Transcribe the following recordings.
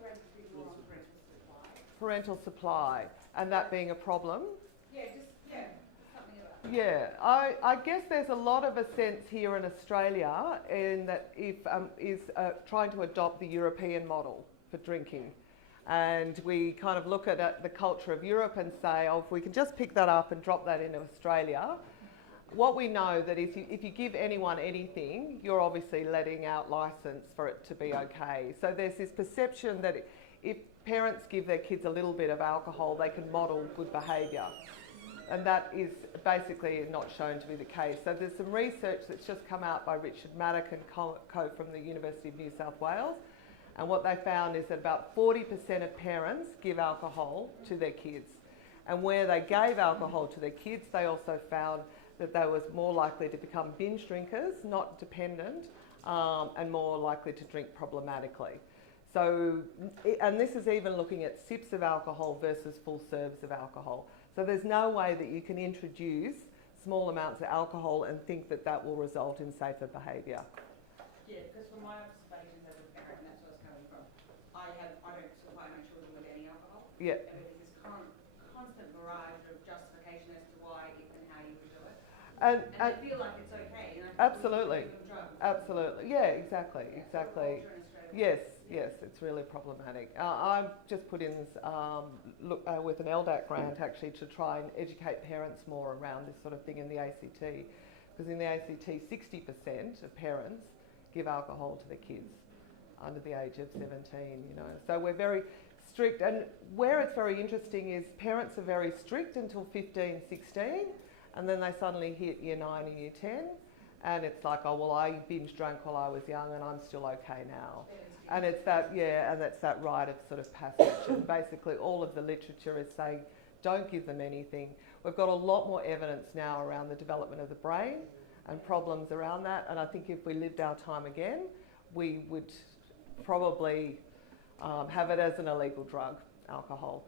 elaborate a bit more on parental supply? Parental supply, and that being a problem. Something about that. Yeah, I guess there's a lot of a sense here in Australia in that is trying to adopt the European model for drinking. And we kind of look at the culture of Europe and say, oh, if we can just pick that up and drop that into Australia, what we know that if you give anyone anything, you're obviously letting out license for it to be okay. So there's this perception that if parents give their kids a little bit of alcohol, they can model good behaviour. And that is basically not shown to be the case. So there's some research that's just come out by Richard Maddock and co from the University of New South Wales. And what they found is that about 40% of parents give alcohol to their kids. And where they gave alcohol to their kids, they also found that they was more likely to become binge drinkers, not dependent, and more likely to drink problematically. So, and this is even looking at sips of alcohol versus full serves of alcohol. So there's no way that you can introduce small amounts of alcohol and think that that will result in safer behaviour. Yeah, because from my observations as a parent, and that's where I was coming from, I don't supply my children with any alcohol. Yeah. And there's this constant barrage of justification as to why, if and how you would do it. And I feel like it's okay. And absolutely. Absolutely. Yeah, exactly. Yes, it's really problematic. I've just put in this with an LDAT grant actually to try and educate parents more around this sort of thing in the ACT. Because in the ACT, 60% of parents give alcohol to their kids under the age of 17, you know. So we're very strict, and where it's very interesting is parents are very strict until 15, 16, and then they suddenly hit year 9 and year 10, and it's like, oh, well, I binge drank while I was young and I'm still okay now. And it's that, and that's that rite of sort of passage. And basically all of the literature is saying, don't give them anything. We've got a lot more evidence now around the development of the brain and problems around that. And I think if we lived our time again, we would probably have it as an illegal drug, alcohol.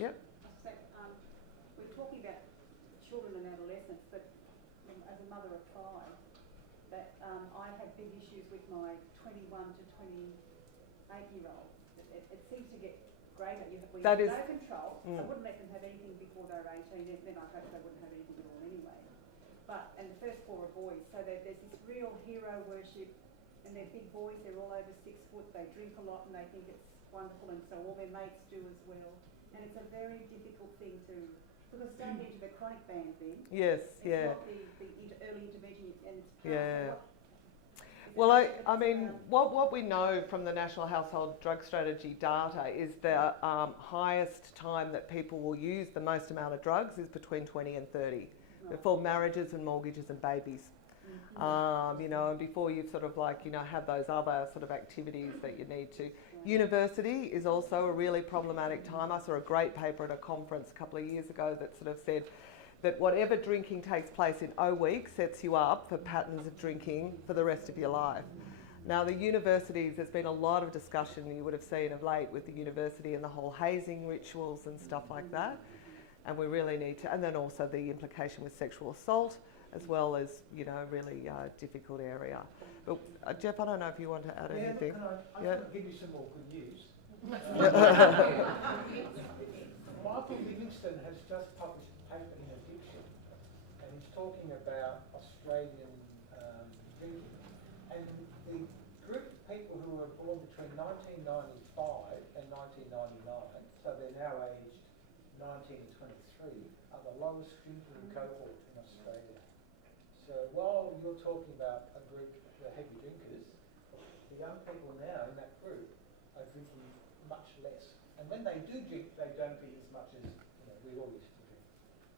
Yep. So, we're talking about children and adolescents, but as a mother of 5, that I have big issues with my 21 to 28-year-old. It seems to get greater. We have no control. I wouldn't let them have anything before they were 18. Then I hope they wouldn't have anything at all anyway. And the first 4 are boys. So there's this real hero worship, and they're big boys. They're all over 6 foot. They drink a lot, and they think it's wonderful, and so all their mates do as well. And it's a very difficult thing to, because it's going into the chronic ban thing. Yes, it's not the early intervention, and it's yeah. Well, I mean, what we know from the National Household Drug Strategy data is the highest time that people will use the most amount of drugs is between 20 and 30, before marriages and mortgages and babies. You know, and before you've sort of like, you know, have those other sort of activities that you need to. University is also a really problematic time. I saw a great paper at a conference a couple of years ago that sort of said that whatever drinking takes place in O week sets you up for patterns of drinking for the rest of your life. Now the universities, there's been a lot of discussion you would have seen of late with the university and the whole hazing rituals and stuff like that. And we really need to, and then also the implication with sexual assault, as well as, you know, really difficult area. But Jeff, I don't know if you want to add anything. I just want to give you some more good news. Michael Livingston has just published a paper in Addiction, and he's talking about Australian drinking. And the group of people who were born between 1995 and 1999, so they're now aged 19 and 23, are the lowest drinking cohort in Australia. So while you're talking about a group, the heavy drinkers, the young people now in that group are drinking much less. And when they do drink, they don't drink as much as we all used to drink.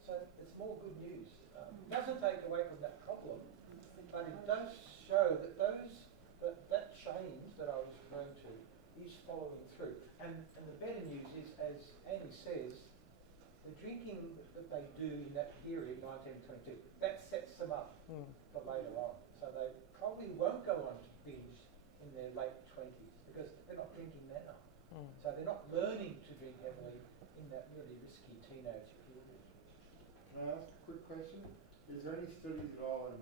So it's more good news. It doesn't take away from that problem, but it does show that that change that I was referring to is following through. And the better news is, as Amy says, the drinking that they do in that period, 1922, that sets them up for later on. So they probably won't go on to binge in their late 20s because they're not drinking now. So they're not learning to drink heavily in that really risky teenage period. Can I ask a quick question? Is there any studies at all in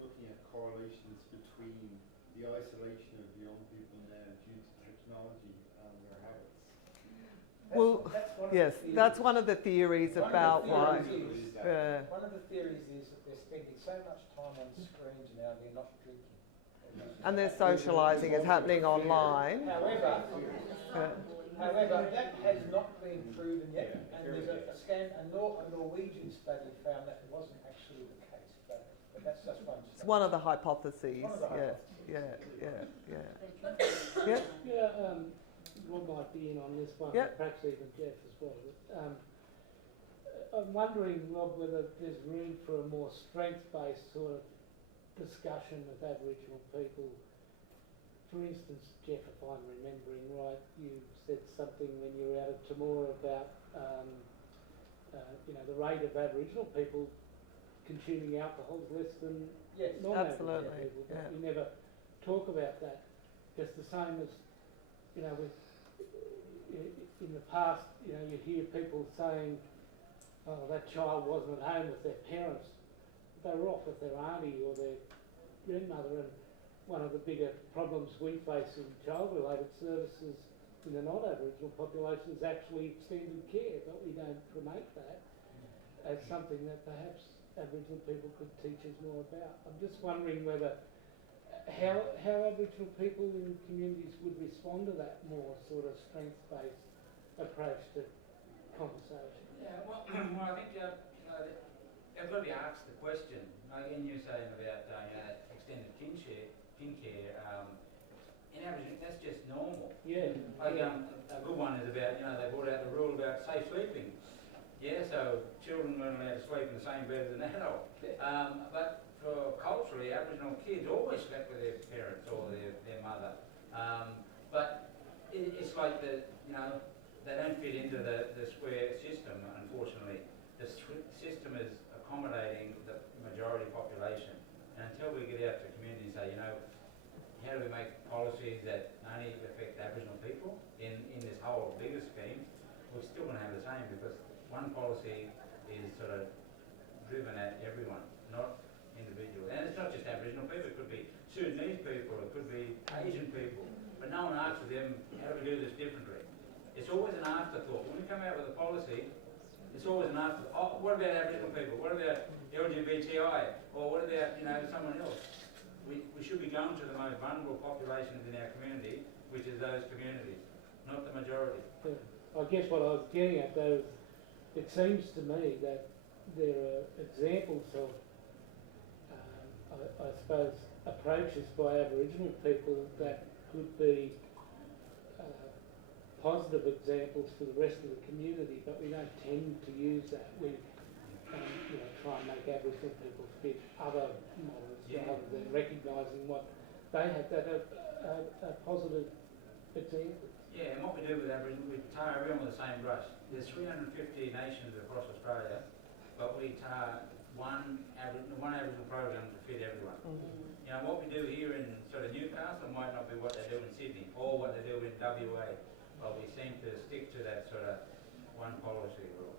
looking at correlations between the isolation of young people now due to technology Well, yes, that's one of the theories about why. One of the theories is that they're spending so much time on screens now they're not drinking. And their socialising is happening online. However, that has not been proven yet, and there's a Norwegian study found that it wasn't actually the case, but that's just one study. It's one of the hypotheses. One of the hypotheses. Yeah. Rob might be in on this one, Yep. perhaps even Jeff as well. I'm wondering, Rob, whether there's room for a more strength-based sort of discussion with Aboriginal people. For instance, Jeff, if I'm remembering right, you said something when you were out at Temora about the rate of Aboriginal people consuming alcohol is less than non-Aboriginal Absolutely, people. But yeah. we never talk about that. Just the same as, with in the past, you hear people saying, "Oh, that child wasn't at home with their parents; they were off with their auntie or their grandmother." And one of the bigger problems we face in child-related services in the non-Aboriginal population is actually extended care, but we don't promote that as something that perhaps Aboriginal people could teach us more about. I'm just wondering whether how Aboriginal people in communities would respond to that more sort of strength-based approach to conversation. Yeah, well, I think they've got to be asked the question. Again, you're saying about extended kin care. In Aboriginal, that's just normal. Yeah. Like a good one is about they brought out the rule about safe sleeping. Yeah, so children weren't allowed to sleep in the same bed as an adult. But for culturally, Aboriginal kids always slept with their parents or their mother. But it's like they don't fit into the square system, unfortunately. The system is accommodating the majority population. And until we get out to community and say, how do we make policies that only affect Aboriginal people in this whole bigger scheme, we're still going to have the same, because one policy is sort of driven at everyone, not individual. And it's not just Aboriginal people, it could be Sudanese people, it could be Asian people, but no one asks them, how do we do this differently? It's always an afterthought. When we come out with a policy, it's always an afterthought. Oh, what about Aboriginal people? What about LGBTI? Or what about, someone else? We should be going to the most vulnerable populations in our community, which is those communities, not the majority. Yeah. I guess what I was getting at though is, it seems to me that there are examples of, I suppose, approaches by Aboriginal people that could be positive examples for the rest of the community, but we don't tend to use that. We try and make Aboriginal people fit other models rather than recognising what they have that are positive examples. Yeah, and what we do with Aboriginal, we tar everyone with the same brush. There's 350 nations across Australia, but we tar one Aboriginal program to fit everyone. Mm-hmm. What we do here in sort of Newcastle might not be what they do in Sydney or what they do in WA, but we seem to stick to that sort of one policy rule.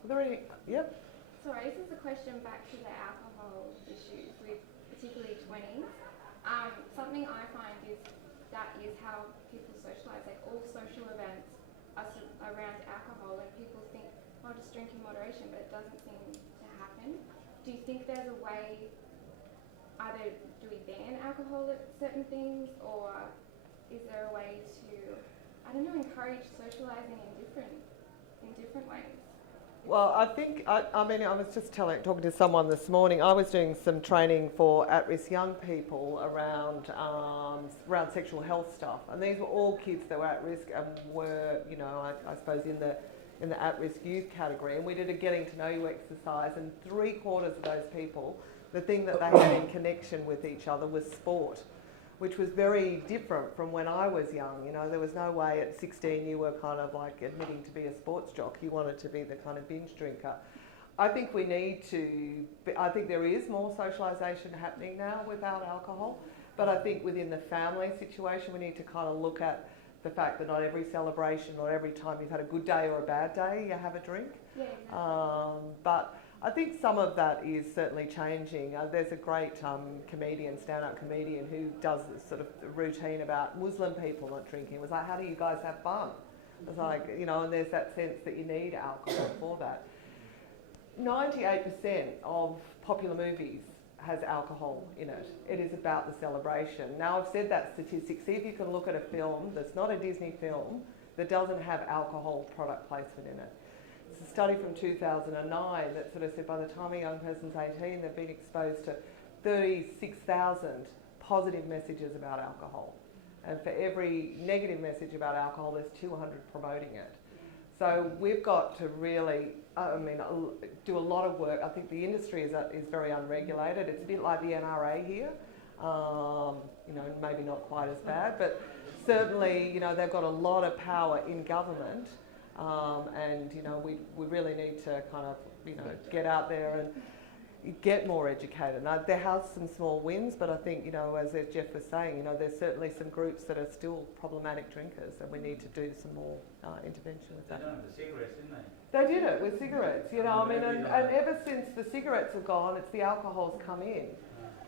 Are there any? Yep. Sorry, this is a question back to the alcohol issues with particularly 20s. Something I find is how people socialise. Like all social events are around alcohol, and people think, oh, just drink in moderation, but it doesn't seem to happen. Do you think there's a way, either do we ban alcohol at certain things, or is there a way to, encourage socialising in different ways? Well, I think, I was just talking to someone this morning. I was doing some training for at-risk young people around sexual health stuff, and these were all kids that were at risk and were, I suppose in the at-risk youth category. And we did a getting to know you exercise, and 3/4 of those people, the thing that they had in connection with each other was sport, which was very different from when I was young. There was no way at 16 you were kind of like admitting to be a sports jock. You wanted to be the kind of binge drinker. I think we need to, I think there is more socialisation happening now without alcohol, but I think within the family situation we need to kind of look at the fact that not every celebration or every time you've had a good day or a bad day you have a drink. Yeah, exactly. But I think some of that is certainly changing. There's a great comedian, stand-up comedian, who does this sort of routine about Muslim people not drinking. It was like, how do you guys have fun? It's like, you know, and there's that sense that you need alcohol for that. 98% of popular movies has alcohol in it. It is about the celebration. Now, I've said that statistic. See if you can look at a film that's not a Disney film that doesn't have alcohol product placement in it. It's a study from 2009 that sort of said by the time a young person's 18, they've been exposed to 36,000 positive messages about alcohol. And for every negative message about alcohol, there's 200 promoting it. So we've got to really, do a lot of work. I think the industry is very unregulated. It's a bit like the NRA here. You know, maybe not quite as bad, but certainly, you know, they've got a lot of power in government. And, you know, we really need to kind of, you know, get out there and get more educated. Now, there are some small wins, but I think, you know, as Jeff was saying, you know, there's certainly some groups that are still problematic drinkers, and we need to do some more intervention with that. They done it with cigarettes, didn't they? They did it with cigarettes, you know, I mean, and ever since the cigarettes have gone, it's the alcohol's come in.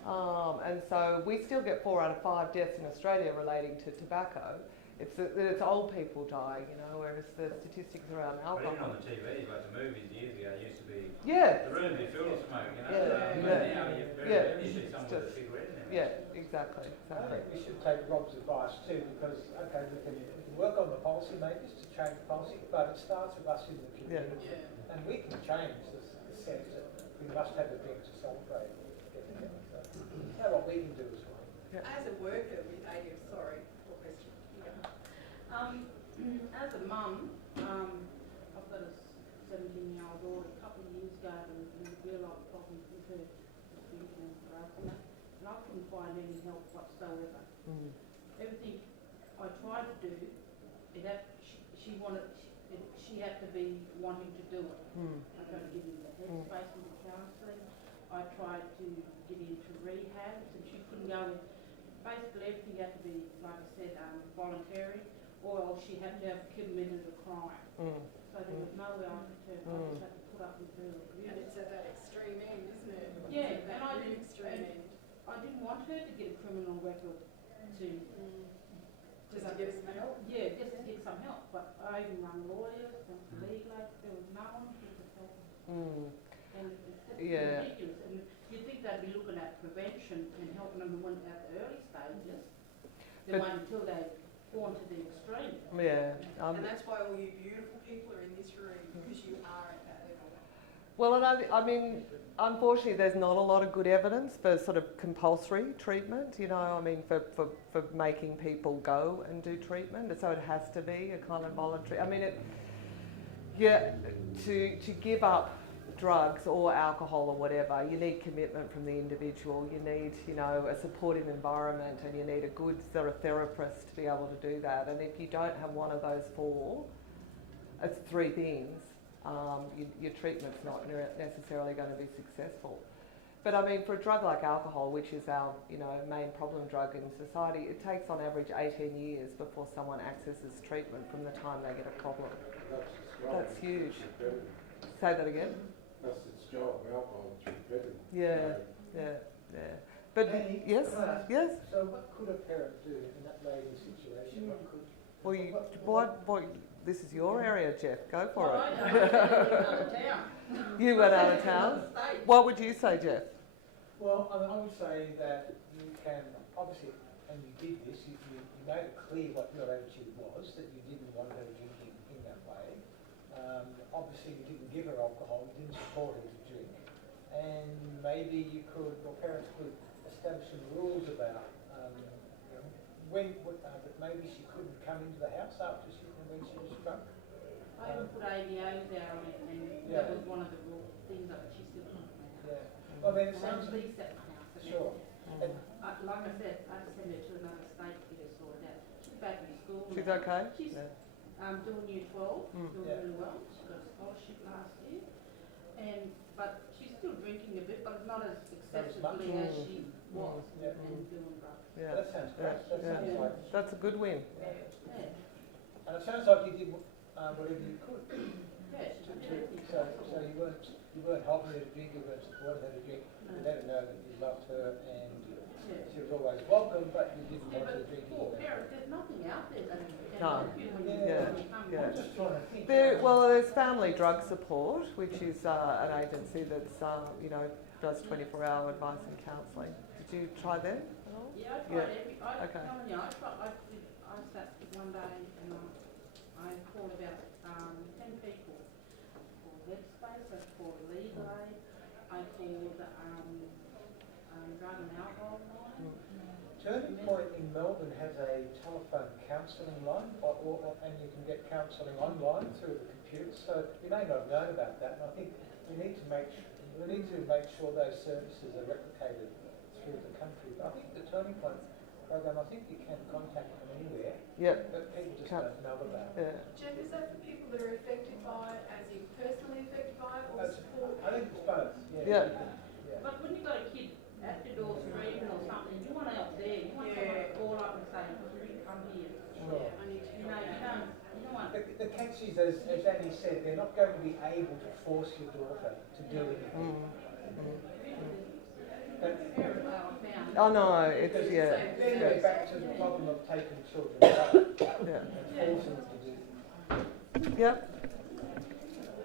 And so we still get 4 out of 5 deaths in Australia relating to tobacco. It's old people dying, you know, whereas the statistics around But even alcohol. on the TV, like the movies years ago, used to be Yeah. the room be filled with smoke, you know. Yeah, But yeah. now you very Yeah. rarely see someone with a cigarette in their mouth. Yeah, exactly. I think we should take Rob's advice too, because, okay, we can work on the policy makers to change policy, but it starts with us in the community. Yeah. And we can change the sense that we must have a drink to celebrate. So, that's what we can do as well. As a worker with ADF, sorry, for question. As a mum, I've got a 17-year-old daughter. A couple of years ago, there was a real lot of problems with her drinking and drugs and that, and I couldn't find any help whatsoever. Everything I tried to do, she had to be wanting to do it. I tried to give her the headspace and the counselling. I tried to get into rehab, and she couldn't go in. Basically, everything had to be, like I said, voluntary, or else she had to have committed a crime. So there was no way I could turn. I just had to put up with her abuse. And it's at that extreme end, isn't it? Yeah, It's at and that I really didn't- extreme and- end. I didn't want her to get a criminal record to Just to get some help. yeah, just to get some help. But I even rang lawyers and legal aid. There was no one who could help her. And it's just Yeah. ridiculous. And you'd think they'd be looking at prevention and helping them at the early stages. They But- wait until they've gone to the extreme. Yeah. And that's why all you beautiful people are in this room, because you are at that level. Well, and I mean, unfortunately, there's not a lot of good evidence for sort of compulsory treatment, you know, I mean, for making people go and do treatment. So it has to be a kind of voluntary, I mean, to give up drugs or alcohol or whatever, you need commitment from the individual. You need, you know, a supportive environment, and you need a good sort of therapist to be able to do that. And if you don't have one of those 4, it's 3 things. Your treatment's not necessarily going to be successful. But I mean, for a drug like alcohol, which is our, you know, main problem drug in society, it takes on average 18 years before someone accesses treatment from the time they get a problem. That's huge. Say that again? That's its job, alcohol, it's repetitive. Yeah. But Annie, yes, can I ask, yes. So what could a parent do in that lady's situation? Well, this is your area, Jeff. Go for Well, it. I know, out of town. You went out of town. State. What would you say, Jeff? Well, I would say that you can, obviously, and you did this, you made it clear what your attitude was, that you didn't want her drinking in that way. Obviously, you didn't give her alcohol, you didn't support her to drink. And maybe you could, or parents could establish some rules about, you know, that maybe she couldn't come into the house after when she was drunk. I even put ADAs there on it, and that was one of the things that she still couldn't come out. Yeah. Well, then it And sounds police at my house. And sure. And like I said, I had to send her to another state to get her sorted out. She's back in school. She's now. okay? She's doing year 12, doing Yeah. really well. She got a scholarship last year. But she's still drinking a bit, but not as excessively as she was Yeah. and doing drugs. Yeah. that sounds great. That sounds Yeah. like, That's a good win. Yeah. and it sounds like you did whatever you could. Yeah, she did everything So possible. you weren't you weren't helping her to drink, you weren't supporting her to drink. You let her know that you loved her and she was always welcome, but you didn't want her to drink For either. parents, there's nothing out there that can No. help you when you come Yeah. I'm just trying to think. Well, there's Family Drug Support, which is an agency that's, does 24-hour advice and counselling. Did you try them? Yeah, I tried Okay. telling you, I sat one day and I called about 10 people. I called Headspace, I called Legal Aid, I called drug and alcohol line. Turning Point in Melbourne has a telephone counselling line, and you can get counselling online through the computer. So you may not have known about that, and I think we need to make sure those services are replicated through the country. But I think the Turning Point program, I think you can contact them anywhere, Yep. but people just don't know about it. Yeah. Jeff, is that for people that are affected by it, as in personally affected by it, or support? I think it's both. Yeah. Yeah. But when you've got a kid at your door screaming or something, you want help there. You want someone to call up and say, come here. Sure. I need to You know, you don't want. The catch is, as Annie said, they're not going to be able to force your daughter to do anything. But Oh no, it's because yeah. then we're back to the problem of taking children away Yeah. and forcing them to do. Yep.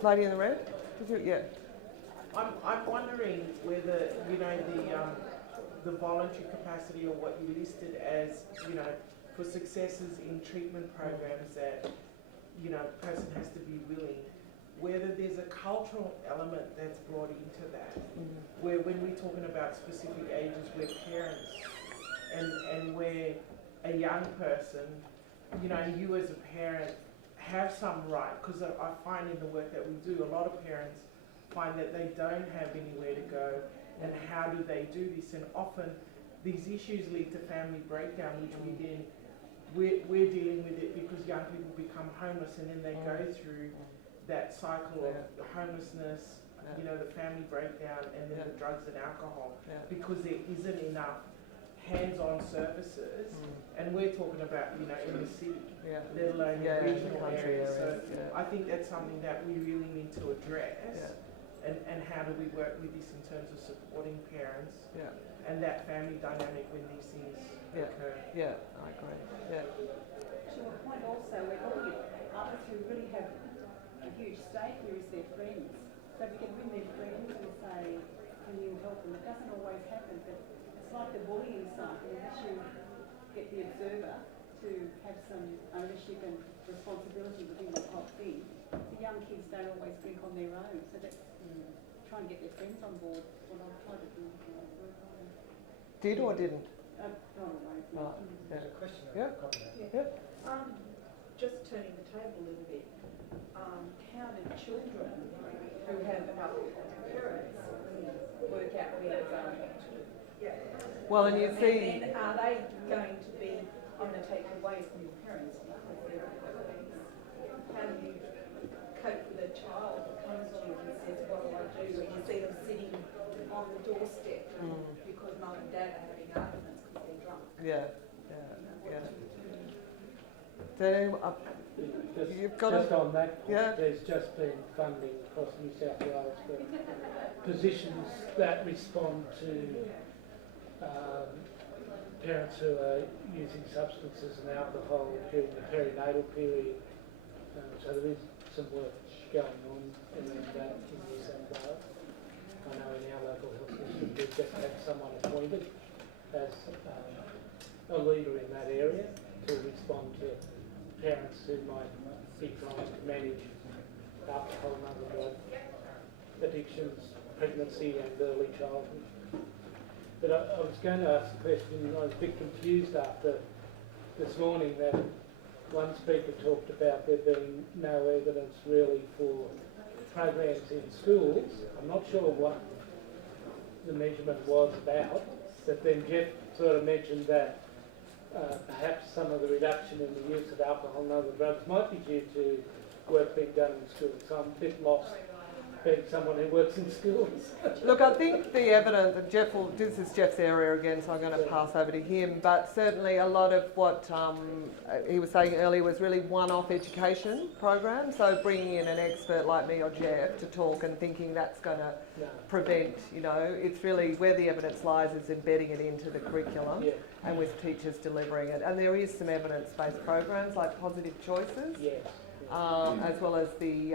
Lady in the red? Did you? Yeah. I'm wondering whether, the voluntary capacity or what you listed as, for successes in treatment programs that, a person has to be willing, whether there's a cultural element that's brought into that, where when we're talking about specific ages where parents and where a young person, you as a parent have some right, because I find in the work that we do, a lot of parents find that they don't have anywhere to go, and how do they do this? And often these issues lead to family breakdown, which we're dealing with it because young people become homeless, and then they go through that cycle of homelessness, the family breakdown, and then the drugs and alcohol, because there isn't enough hands-on services, and we're talking about, in the city, let alone in regional areas. So I think that's something that we really need to address. And how do we work with this in terms of supporting parents and that family dynamic when these things occur? Yeah, I agree. Yeah. To a point also, we're looking at others who really have a huge stake here as their friends. So we can ring their friends and say, can you help them? It doesn't always happen, but it's like the bullying cycle. Unless you get the observer to have some ownership and responsibility within the whole thing, the young kids don't always think on their own. So that's trying to get their friends on board. What I've tried to do work on. Did or didn't? Not always. Right. There's a question. Yeah. Just turning the table a little bit, how do children who have alcoholic parents work out where they're going to? Well, and you see. And are they going to be on the take away from your parents because they're alcoholics? How do you cope with a child who comes to you and says, what do I do? And you see them sitting on the doorstep because mum and dad are having arguments because they're drunk. Yeah. You've got just on that point, Yeah. there's just been funding across New South Wales for positions that respond to parents who are using substances and alcohol during the perinatal period. So there is some work going on around that in New South Wales. I know in our local health system we've just had someone appointed as a leader in that area to respond to parents who might be trying to manage alcohol and other drug addictions, pregnancy and early childhood. But I was going to ask a question, and I was a bit confused after this morning that one speaker talked about there being no evidence really for programs in schools. I'm not sure what the measurement was about, but then Jeff sort of mentioned that perhaps some of the reduction in the use of alcohol and other drugs might be due to work being done in schools. So I'm a bit lost being someone who works in schools. Look, I think the evidence, and this is Jeff's area again, so I'm going to pass over to him, but certainly a lot of what he was saying earlier was really one-off education program, so bringing in an expert like me or Jeff to talk and thinking that's going to prevent, it's really where the evidence lies is embedding it into the curriculum and with teachers delivering it. And there is some evidence-based programs like Positive Choices. As well as the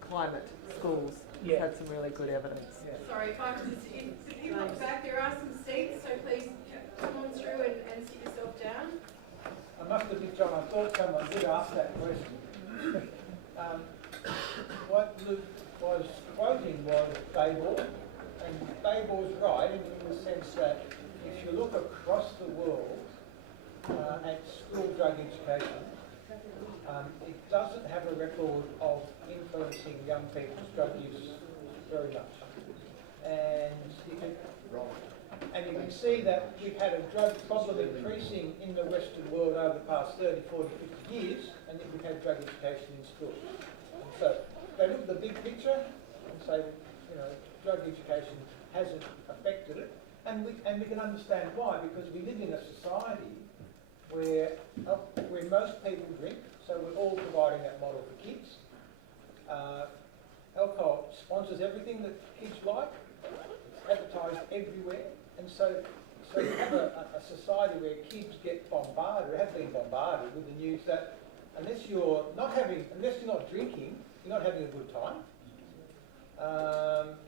climate schools had some really good evidence. Sorry, if I could just, if you look back, there are some seats, so please come on through and sit yourself down. I must admit, John, I thought someone did ask that question. What Luke was quoting was Babel, and Babel's right in the sense that if you look across the world at school drug education, it doesn't have a record of influencing young people's drug use very much. And you can see that we've had a drug problem increasing in the Western world over the past 30, 40, 50 years, and yet we've had drug education in schools. And so they look at the big picture and say, drug education hasn't affected it. And we can understand why, because we live in a society where most people drink, so we're all providing that model for kids. Alcohol sponsors everything that kids like. It's advertised everywhere. And so you have a society where kids get bombarded, or have been bombarded with the news that unless you're not drinking, you're not having a good time.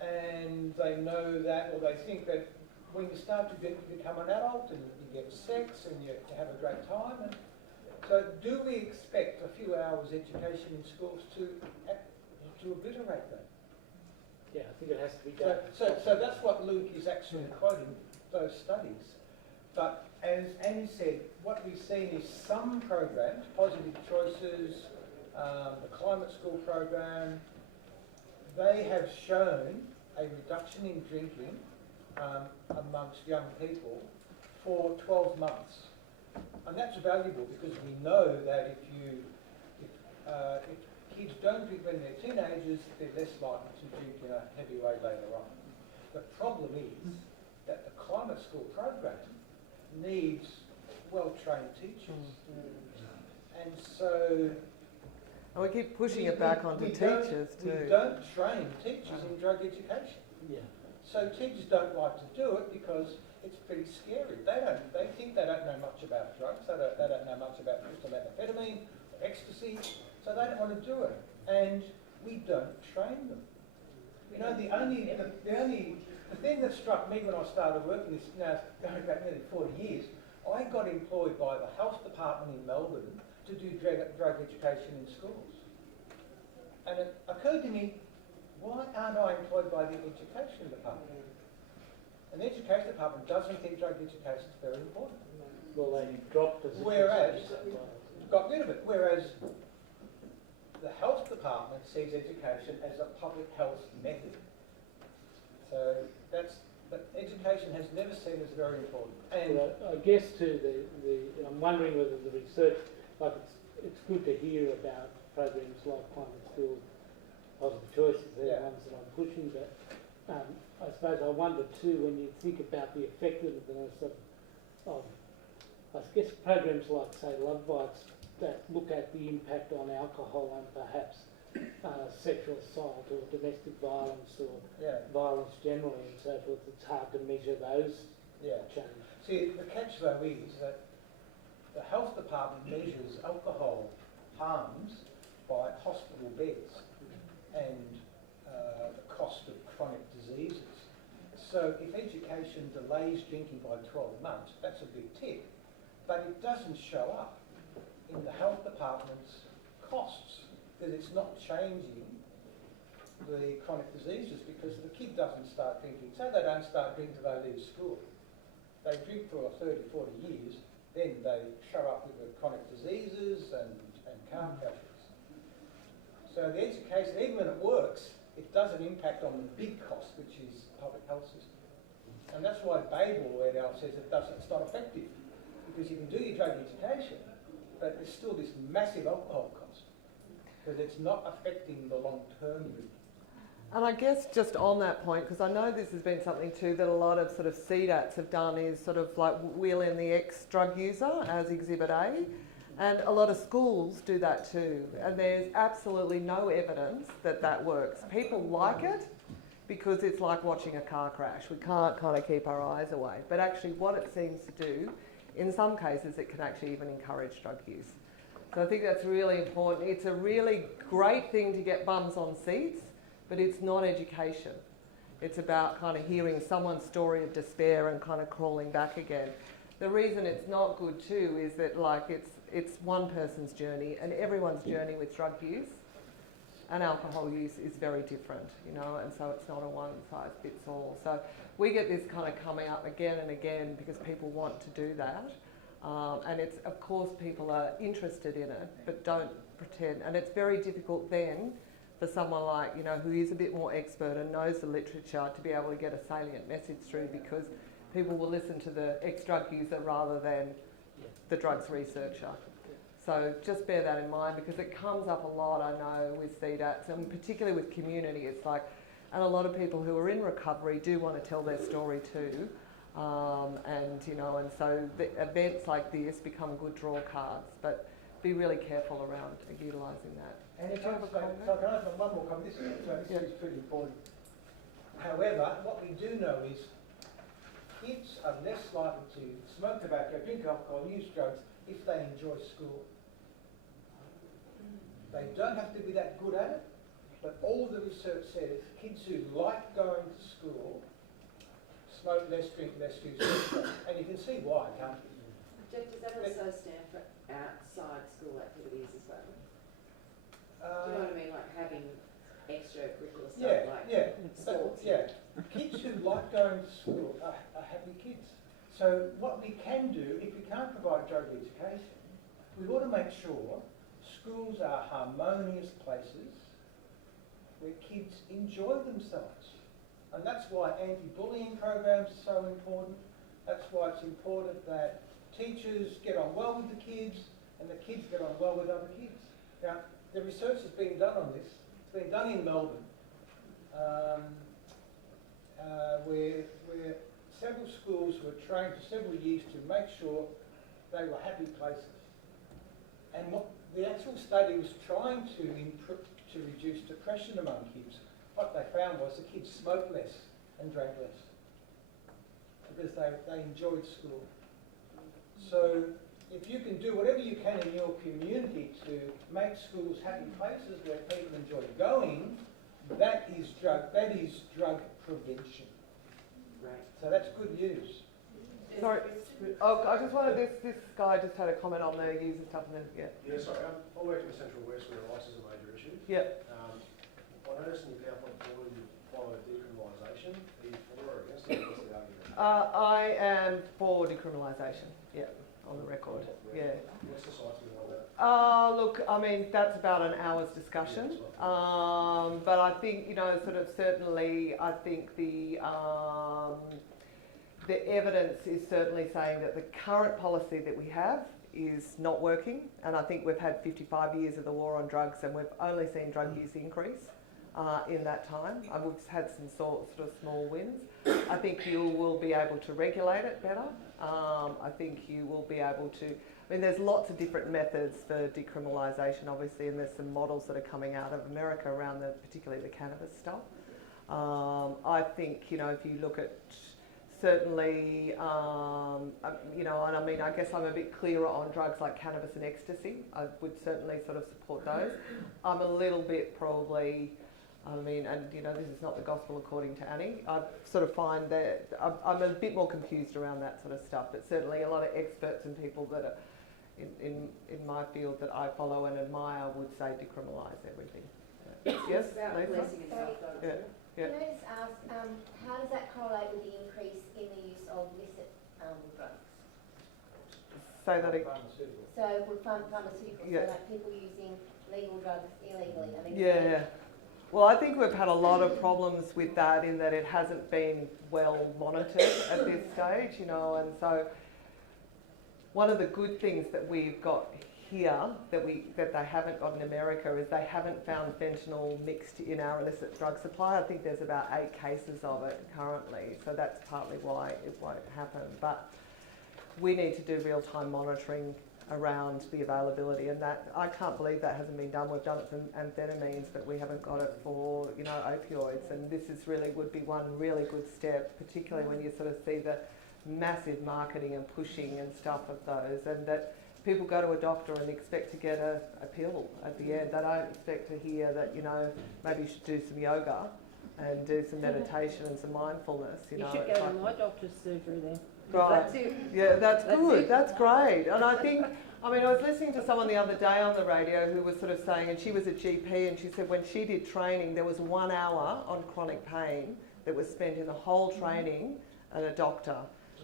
And they know that, or they think that when you start to become an adult and you get sex and you have a great time. And so do we expect a few hours education in schools to obliterate that? Yeah, I think it has to be done. So that's what Luke is actually quoting, those studies. But as Annie said, what we've seen is some programs, Positive Choices, the Climate School program, they have shown a reduction in drinking amongst young people for 12 months. And that's valuable because we know that if kids don't drink when they're teenagers, they're less likely to drink in a heavy way later on. The problem is that the Climate School program needs well-trained teachers. And so and we keep pushing it back onto teachers too. We don't train teachers in drug education. So teachers don't like to do it because it's pretty scary. They think they don't know much about drugs. They don't know much about crystal methamphetamine, ecstasy. So they don't want to do it. And we don't train them. The thing that struck me when I started working is now going back nearly 40 years. I got employed by the health department in Melbourne to do drug education in schools. And it occurred to me, why aren't I employed by the education department? And the education department doesn't think drug education is very important. Well, they dropped us. Got rid of it. Whereas the health department sees education as a public health method. So but education has never seen as very important. And well, I guess too, I'm wondering whether the research, it's good to hear about programs like Climate School, Positive Choices, they're the ones that I'm pushing, but I suppose I wonder too, when you think about the effectiveness of I guess programs like, say, Love Bites, that look at the impact on alcohol and perhaps sexual assault or domestic violence or violence generally and so forth, it's hard to measure those changes. See, the catch though is that the health department measures alcohol harms by hospital beds and the cost of chronic diseases. So if education delays drinking by 12 months, that's a big tick, but it doesn't show up in the health department's costs because it's not changing the chronic diseases because the kid doesn't start drinking. Say they don't start drinking till they leave school. They drink for 30, 40 years, then they show up with the chronic diseases and car crashes. So the education, even when it works, it doesn't impact on the big cost, which is public health system. And that's why Babel et al. Says it's not effective. Because you can do your drug education, but there's still this massive alcohol cost. Because it's not affecting the long-term route. And I guess just on that point, because I know this has been something too that a lot of sort of CDATs have done, is sort of like wheel in the ex-drug user as Exhibit A. And a lot of schools do that too. And there's absolutely no evidence that that works. People like it because it's like watching a car crash. We can't kind of keep our eyes away. But actually what it seems to do, in some cases, it can actually even encourage drug use. So I think that's really important. It's a really great thing to get bums on seats, but it's not education. It's about kind of hearing someone's story of despair and kind of crawling back again. The reason it's not good too is that like it's one person's journey, and everyone's journey with drug use and alcohol use is very different, you know, and so it's not a one size fits all. So we get this kind of coming up again and again because people want to do that. And it's, of course, people are interested in it, but don't pretend. And it's very difficult then for someone like, you know, who is a bit more expert and knows the literature to be able to get a salient message through, because people will listen to the ex-drug user rather than the drugs researcher. So just bear that in mind, because it comes up a lot, I know, with CDATs, and particularly with community. It's like, and a lot of people who are in recovery do want to tell their story too. And, you know, and so the events like this become good draw cards, but be really careful around utilising that. And if I can ask one more comment, this is pretty important. However, what we do know is kids are less likely to smoke tobacco, drink alcohol, use drugs if they enjoy school. They don't have to be that good at it, but all the research says kids who like going to school smoke less, drink less, use less. And you can see why, can't you? Jeff, does that also stand for outside school activities as well? Do you know what I mean? Like having extracurricular stuff like sports? Kids who like going to school are happy kids. So what we can do, if we can't provide drug education, we ought to make sure schools are harmonious places where kids enjoy themselves. And that's why anti-bullying programs are so important. That's why it's important that teachers get on well with the kids and the kids get on well with other kids. Now, the research has been done on this. It's been done in Melbourne, where several schools were trained for several years to make sure they were happy places. And what the actual study was trying to reduce depression among kids. What they found was the kids smoked less and drank less because they enjoyed school. So if you can do whatever you can in your community to make schools happy places where people enjoy going, that is drug prevention. Right. So that's good news. Sorry, I just wanted, this guy just had a comment on the user stuff and then, Yeah, sorry, I work in the Central West where ice is a major issue. Yeah. I noticed in your PowerPoint forward you follow decriminalisation. Are you for or against it? What's the argument? I am for decriminalisation, on the record, What's the science behind that? Look, I mean, that's about an hour's discussion. But I think, you know, sort of certainly, I think the evidence is certainly saying that the current policy that we have is not working. And I think we've had 55 years of the war on drugs and we've only seen drug use increase in that time. We've had some sort of small wins. I think you will be able to regulate it better. I think you will be able to, I mean, there's lots of different methods for decriminalisation, obviously, and there's some models that are coming out of America around particularly the cannabis stuff. I think, you know, if you look at certainly, you know, and I mean, I guess I'm a bit clearer on drugs like cannabis and ecstasy. I would certainly sort of support those. I'm a little bit probably, I mean, and you know, this is not the gospel according to Annie. I sort of find that I'm a bit more confused around that sort of stuff, but certainly a lot of experts and people that are in my field that I follow and admire would say decriminalise everything. Yes, it's about Lisa? policing itself, though. Can I just ask, how does that correlate with the increase in the use of illicit drugs? Say that again. So with pharmaceuticals, so like people using legal drugs illegally. I mean, yeah. Well, I think we've had a lot of problems with that in that it hasn't been well monitored at this stage, you know, and so one of the good things that we've got here that they haven't got in America is they haven't found fentanyl mixed in our illicit drug supply. I think there's about 8 cases of it currently, so that's partly why it won't happen. But we need to do real-time monitoring around the availability, and that I can't believe that hasn't been done. We've done it for amphetamines, but we haven't got it for, you know, opioids, and this is really would be one really good step, particularly when you sort of see the massive marketing and pushing and stuff of those, and that people go to a doctor and expect to get a pill at the end. They don't expect to hear that, you know, maybe you should do some yoga and do some meditation and some mindfulness. You know, should go to my doctor's surgery then. Right. That's it. Yeah, that's good. it. That's great. And I think, I mean, I was listening to someone the other day on the radio who was sort of saying, and she was a GP, and she said when she did training, there was 1 hour on chronic pain that was spent in the whole training and a doctor.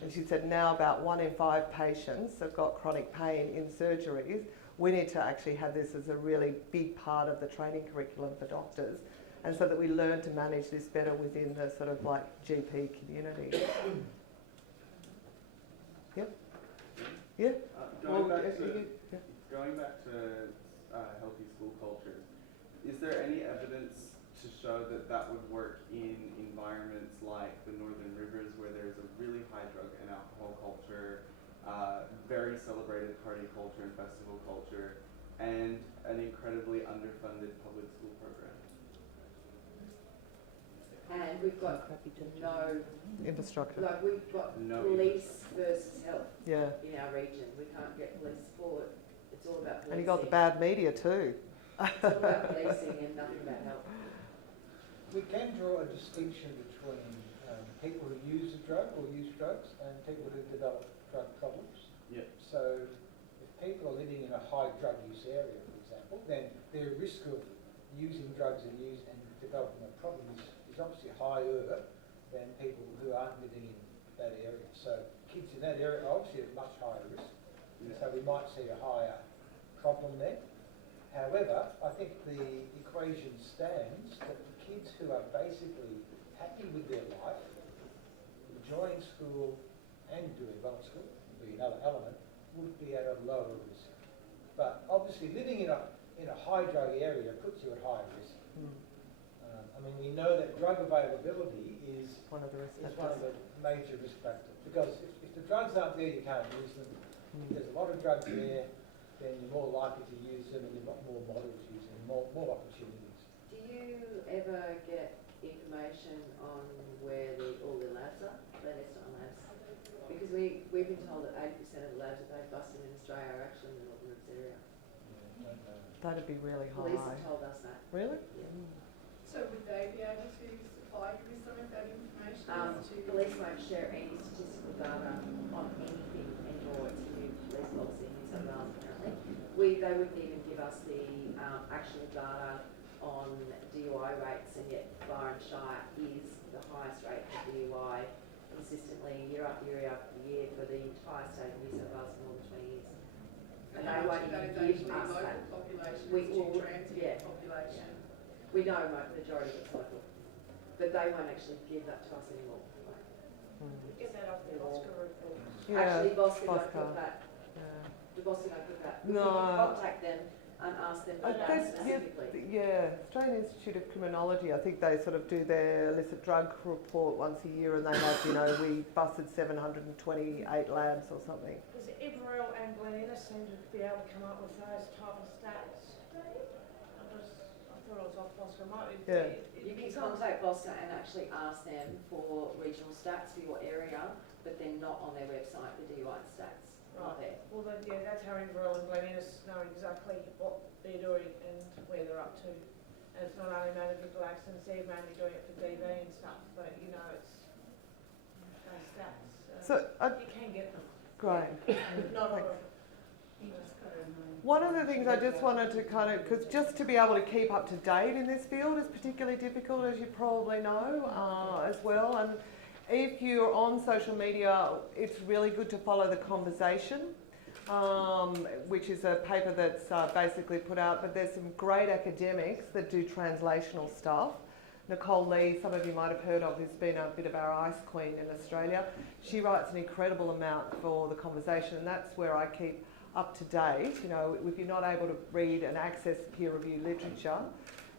And she said now about 1 in 5 patients have got chronic pain in surgeries. We need to actually have this as a really big part of the training curriculum for doctors, and so that we learn to manage this better within the sort of like GP community. Yep. Yeah. Going back to healthy school cultures, is there any evidence to show that that would work in environments like the Northern Rivers, where there's a really high drug and alcohol culture, very celebrated party culture and festival culture, and an incredibly underfunded public school program? And we've got no infrastructure. Like we've got no police versus health Yeah. in our region. We can't get police support. It's all about policing. And you got the bad media too. It's all about policing and nothing about health. We can draw a distinction between people who use a drug or use drugs and people who develop drug problems. Yep. So if people are living in a high drug use area, for example, then their risk of using drugs and developing a problem is obviously higher than people who aren't living in that area. So kids in that area are obviously at much higher risk. Yeah. So we might see a higher problem there. However, I think the equation stands that the kids who are basically happy with their life, enjoying school and doing well at school, would be another element, would be at a lower risk. But obviously living in a high drug area puts you at higher risk. I mean, we know that drug availability is one of the major risk factors, because if the drugs aren't there, you can't use them. If there's a lot of drugs there, then you're more likely to use them, and you've got more models using them, more opportunities. Do you ever get information on where all the labs are, clandestine labs? Because we've been told that 80% of the labs that they've busted in Australia are actually in the Northern Rivers area. That'd be really high. Police have told us that. Really? Yeah. So would they be able to supply you with some of that information? Police won't share any statistical data on anything anymore. It's a new police policy in New South Wales apparently. They wouldn't even give us the actual data on DUI rates, and yet Byron Shire is the highest rate of DUI consistently year after year for the entire state of New South Wales for more than 20 years. And they won't even give us that. Population. We know the majority of it's local, but they won't actually give that to us anymore. Get that off the Oscar report. Yeah, Actually, Bosco don't Bosco. put that. Yeah. The Bosco don't put that. No. We can contact them and ask them for that specifically. Yeah, Australian Institute of Criminology, I think they sort of do their illicit drug report once a year, and they have, you know, we busted 728 labs or something. Because Everell and Glen Innes seem to be able to come up with those type of stats. I thought it was off Bosco. Yeah. You can contact Bosco and actually ask them for regional stats for your area, but they're not on their website, the DUI stats. Not there. Well, then, yeah, that's how Everell and Glen Innes know exactly what they're doing and where they're up to. And it's not only motor vehicle accidents, they're mainly doing it for DV and stuff, but you know, it's those stats. You can get them. Great. Not all of them. One of the things I just wanted to kind of, because just to be able to keep up to date in this field is particularly difficult, as you probably know, as well. And if you're on social media, it's really good to follow The Conversation, which is a paper that's basically put out, but there's some great academics that do translational stuff. Nicole Lee, some of you might have heard of, who's been a bit of our ice queen in Australia. She writes an incredible amount for The Conversation, and that's where I keep up to date, you know, if you're not able to read and access peer-reviewed literature,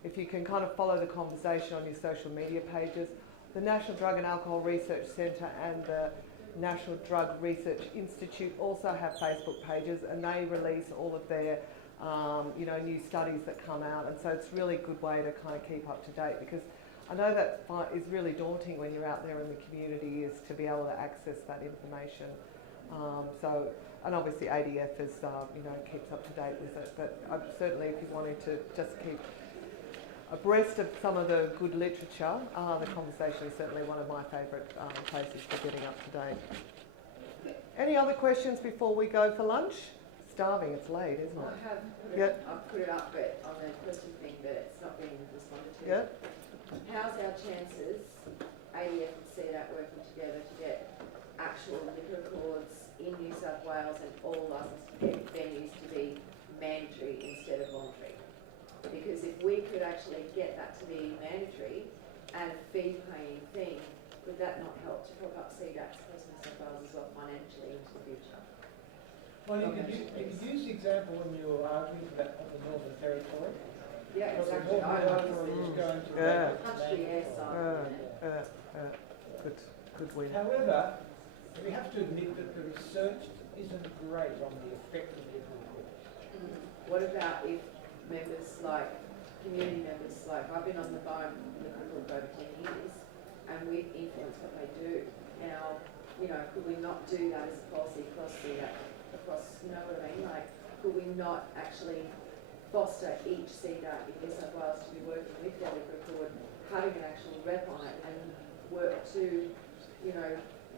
if you can kind of follow the conversation on your social media pages. The National Drug and Alcohol Research Centre and the National Drug Research Institute also have Facebook pages, and they release all of their you know, new studies that come out, and so it's a really good way to kind of keep up to date, because I know that is really daunting when you're out there in the community, is to be able to access that information. So, and obviously ADF is, you know, keeps up to date with it, but certainly if you wanted to just keep abreast of some of the good literature, the conversation is certainly one of my favourite places for getting up to date. Any other questions before we go for lunch? Starving, it's late, isn't it? I have put it, I've put it up, but on the question thing, but it's not being responded to. Yeah. How's our chances, ADF and CDAT working together to get actual liquor records in New South Wales and all licensed venues to be mandatory instead of voluntary? Because if we could actually get that to be mandatory and a fee-paying thing, would that not help to prop up CDAT across New South Wales as well financially into the future? Well, you could use the example when you were arguing about the Northern Territory. Yeah, exactly. Good win. However, we have to admit that the research isn't great on the effect of liquor records. What about if members like, community members like, I've been on the phone with liquor record for over 10 years, and we've influenced what they do. Now, you know, could we not do that as a policy across the you know what I mean? Like, could we not actually foster each CDAT in New South Wales to be working with their liquor record, having an actual rep on it, and work to, you know,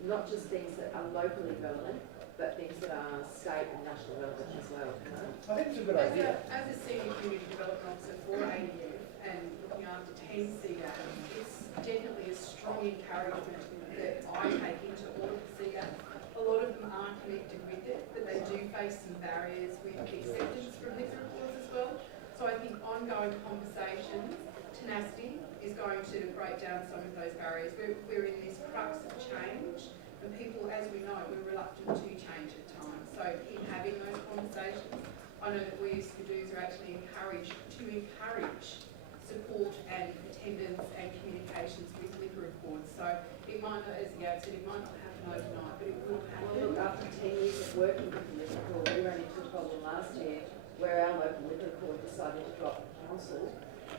not just things that are locally relevant, but things that are state and national relevant as well. You know? I think it's a good idea. As a senior community development officer for ADF and looking after 10 CDAT, it's definitely a strong encouragement that I take into all of the CDAT. A lot of them aren't connected with it, but they do face some barriers with acceptance from liquor records as well. So I think ongoing conversations, tenacity, is going to break down some of those barriers. We're in this crux of change, and people, as we know, we're reluctant to change at times. So in having those conversations, I know that we as SCDOs are actually encouraged to encourage support and attendance and communications with liquor records. So it might not, as Yad said, it might not happen overnight, but it will happen. Well, look, after 10 years of working with the liquor record, we ran into a problem last year where our local liquor record decided to drop the council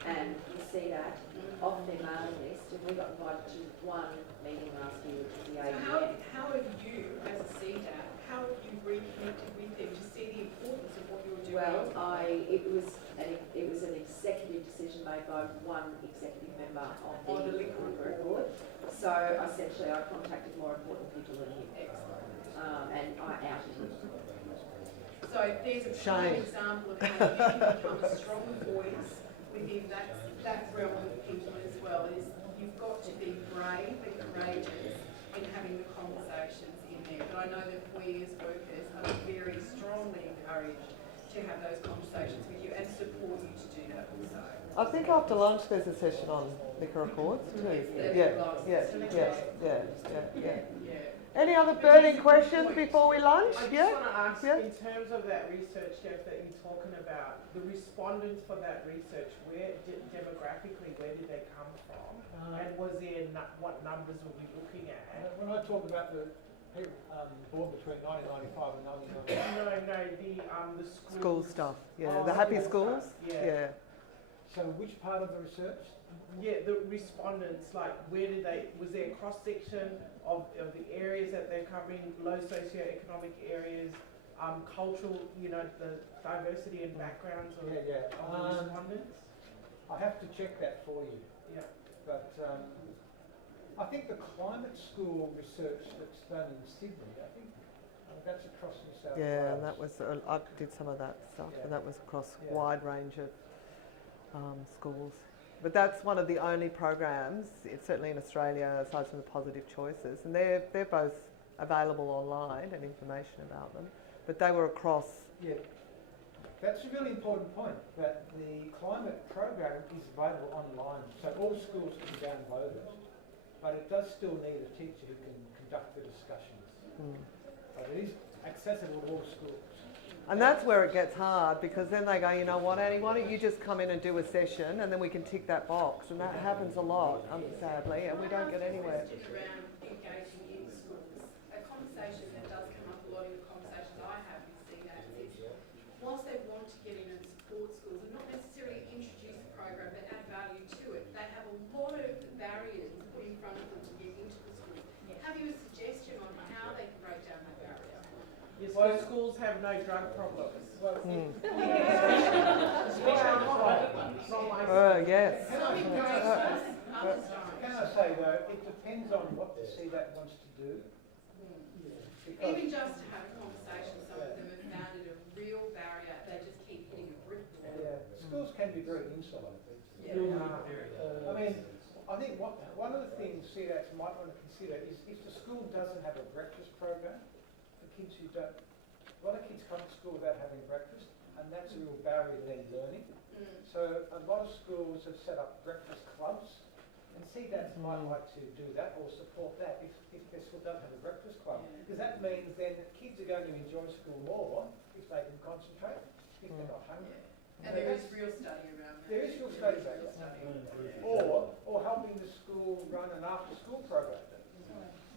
and you see that off their mailing list, and we got invited to one meeting last year, which was the AGM. So how have you, as a CDAT, how have you reconnected with them to see the importance of what you're doing? Well, it was an executive decision made by one executive member of the liquor record. So essentially, I contacted more important people than him. Excellent. And I outed him. So there's a prime example of how you can become a strong voice within that realm of people as well. Is you've got to be brave and courageous in having the conversations in there. But I know that we as workers are very strongly encouraged to have those conversations with you and support you to do that also. I think after lunch there's a session on liquor records too. Yeah. Any other burning questions before we lunch? I just want to ask, in terms of that research, Jeff, that you're talking about, the respondents for that research, where demographically, where did they come from? And was there what numbers were we looking at? When I talk about the people born between 1995 and 1999. No, the school stuff. Yeah, the happy schools. Yeah. So which part of the research? Yeah, the respondents, like, where did they, was there a cross-section of the areas that they're covering, low socioeconomic areas, cultural, you know, the diversity and backgrounds of the respondents? I have to check that for you. Yeah. But I think the climate school research that's done in Sydney, I think that's across New South Wales. Yeah, and that was, I did some of that stuff, and that was across a wide range of schools. But that's one of the only programs, certainly in Australia, aside from the Positive Choices, and they're both available online and information about them. But they were across. Yeah, that's a really important point. That the climate program is available online, so all schools can download it. But it does still need a teacher who can conduct the discussions. But it is accessible to all schools. And that's where it gets hard, because then they go, you know what, Annie, why don't you just come in and do a session and then we can tick that box. And that happens a lot, sadly, and we don't get anywhere. Around engaging in schools. A conversation that does come up a lot in the conversations I have with CDAT is, whilst they want to get in and support schools and not necessarily introduce the program but add value to it, they have a lot of barriers put in front of them to get into the schools. Have you a suggestion on how they can break down that barrier? Yes, well, schools have no drug problems. Yes. Can I say though, it depends on what the CDAT wants to do. Even just to have a conversation, some of them have found it a real barrier. They just keep hitting a brick wall. Yeah, schools can be very insular. Yeah. I mean, I think one of the things CDATs might want to consider is if the school doesn't have a breakfast program for kids who don't. A lot of kids come to school without having breakfast, and that's a real barrier to their learning. So a lot of schools have set up breakfast clubs, and CDATs might like to do that or support that if their school doesn't have a breakfast club. Because that means then kids are going to enjoy school more if they can concentrate, if they're not hungry. And there is real study around that. There is real study about that. Or helping the school run an after-school program.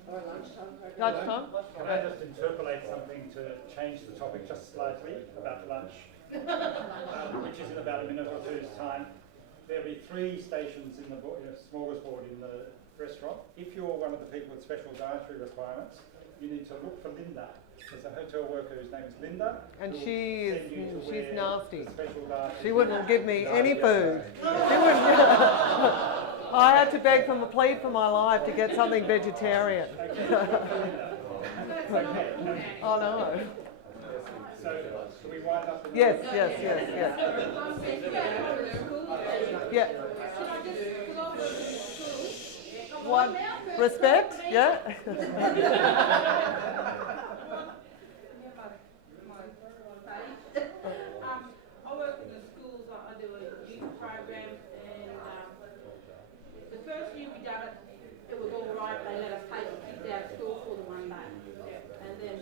Or a lunchtime program. Lunchtime? Can I just interpolate something to change the topic just slightly about lunch, which is in about a minute or two's time? There'll be 3 stations in the smorgasbord in the restaurant. If you're one of the people with special dietary requirements, you need to look for Linda. There's a hotel worker whose name is Linda. And she's nasty. She She wouldn't give me any food. She wouldn't. I had to beg from plead for my life to get something vegetarian. Oh no. So, can we wind up? Yes. Yeah. One respect. Yeah. I work in the schools. I do a youth program, and the first year we done it, it was all right. They let us take the kids out of school for the one day, and then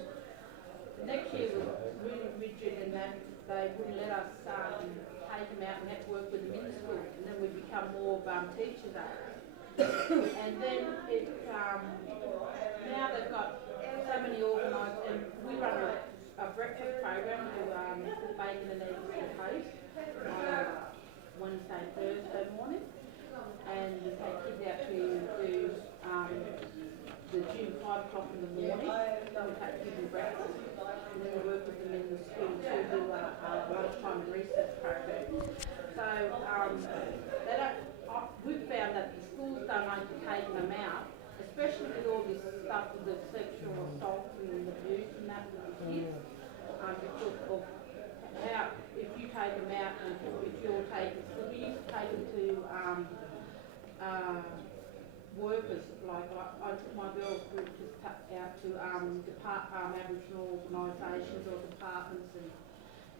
the next year was really rigid in that they wouldn't let us take them out and have to work with them in school, and then we become more teachers aid. And then now they've got so many organised, and we run a breakfast program with bacon and eggs and toast on a Wednesday and Thursday morning, and we take kids out to do the gym 5 o'clock in the morning. Then we take kids to breakfast, and then we work with them in the school to do a lunchtime research program. So we've found that the schools don't like to take them out, especially with all this stuff with the sexual assault and abuse and that with the kids, because of how, if you take them out and if you're taking, so we used to take them to workers, like I took my girls group out to Aboriginal organisations or departments and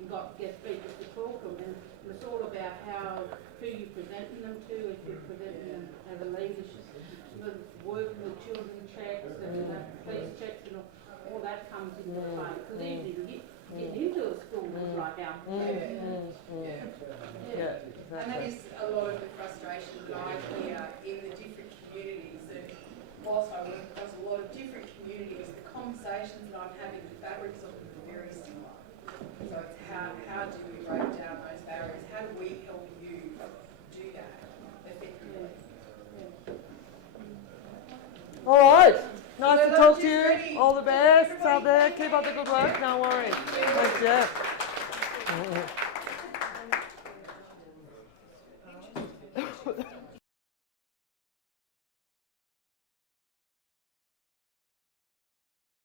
got guest speakers to talk to them, and it's all about who you're presenting them to, if you're presenting them as a leadership, working with children checks and police checks and all that comes into play. Because even getting into a school is like our And that is a lot of the frustration that I hear in the different communities. And whilst I work across a lot of different communities, the conversations that I'm having, the fabrics of them are very similar. So it's how do we break down those barriers? How do we help you do that effectively? All right. Nice to talk to you. All the best out there. Keep up the good work. No worries. Thanks, Jeff.